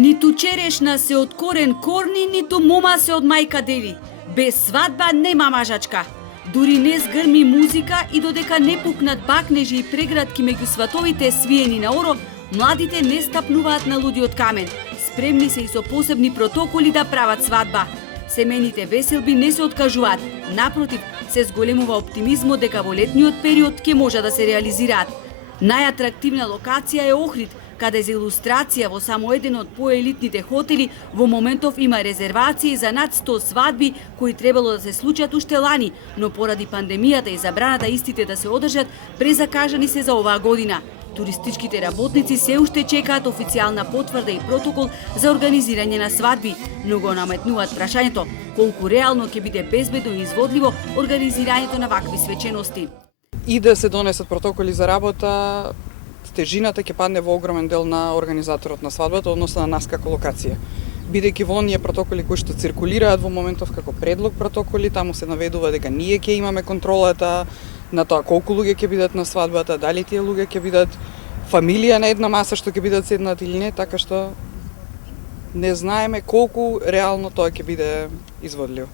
Ниту черешна се од корен корни, ниту мома се од мајка дели. Без свадба нема мажачка. Дури не згрми музика и додека не пукнат бакнежи и преградки меѓу сватовите свиени на оро, младите не стапнуваат на лудиот камен. Спремни се и со посебни протоколи да прават свадба. Семејните веселби не се откажуваат. Напротив, се зголемува оптимизмот дека во летниот период ќе може да се реализираат. Најатрактивна локација е Охрид, каде за илустрација во само еден од поелитните хотели во моментов има резервации за над 100 свадби кои требало да се случат уште лани, но поради пандемијата и забраната истите да се одржат, презакажани се за оваа година. Туристичките работници се уште чекаат официјална потврда и протокол за организирање на свадби, но го наметнуваат прашањето колку реално ќе биде безбедно и изводливо организирањето на вакви свечености. И да се донесат протоколи за работа, тежината ќе падне во огромен дел на организаторот на свадбата, односно на нас како локација. Бидејќи во оние протоколи кои што циркулираат во моментов како предлог протоколи, таму се наведува дека ние ќе имаме контролата на тоа колку луѓе ќе бидат на свадбата, дали тие луѓе ќе бидат фамилија на една маса што ќе бидат седнат или не, така што не знаеме колку реално тоа ќе биде изводливо.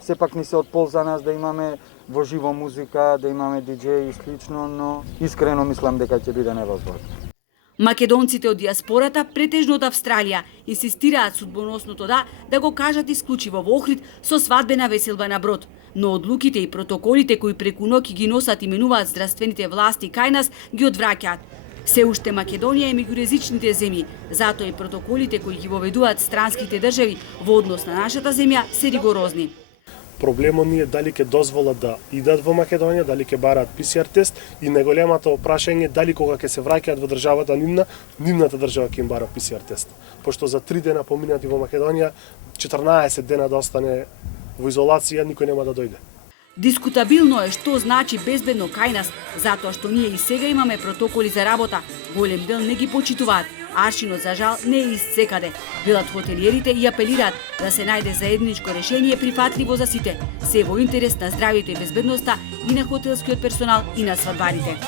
Сепак ни се од полза нас да имаме во живо музика, да имаме диџеи и слично, но искрено мислам дека ќе биде невозможно. Македонците од диаспората, претежно од Австралија, инсистираат судбоносното да го кажат исклучиво во Охрид со свадбена веселба на брод. Но одлуките и протоколите кои преку ноќ ги носат и менуваат здравствените власти кај нас ги одвраќаат. Се уште Македонија е меѓу ризичните земји, затоа и протоколите кои ги воведуваат странските држави во однос на нашата земја се ригорозни. Проблемот ни е дали ќе дозволат да идат во Македонија, дали ќе бараат ПСР тест и најголемото прашање дали кога ќе се враќаат во државата нивната држава ќе им бара ПСР тест. Пошто за 3 дена поминати во Македонија, 14 дена да остане во изолација, никој нема да дојде. Дискутабилно е што значи безбедно кај нас, затоа што ние и сега имаме протоколи за работа. Голем дел не ги почитуваат. Аршинот за жал не е исцекаде. Велат хотелиерите и апелираат да се најде заедничко решение прифатливо за сите. Се во интерес на здравјето и безбедноста и на хотелскиот персонал и на свадбарите.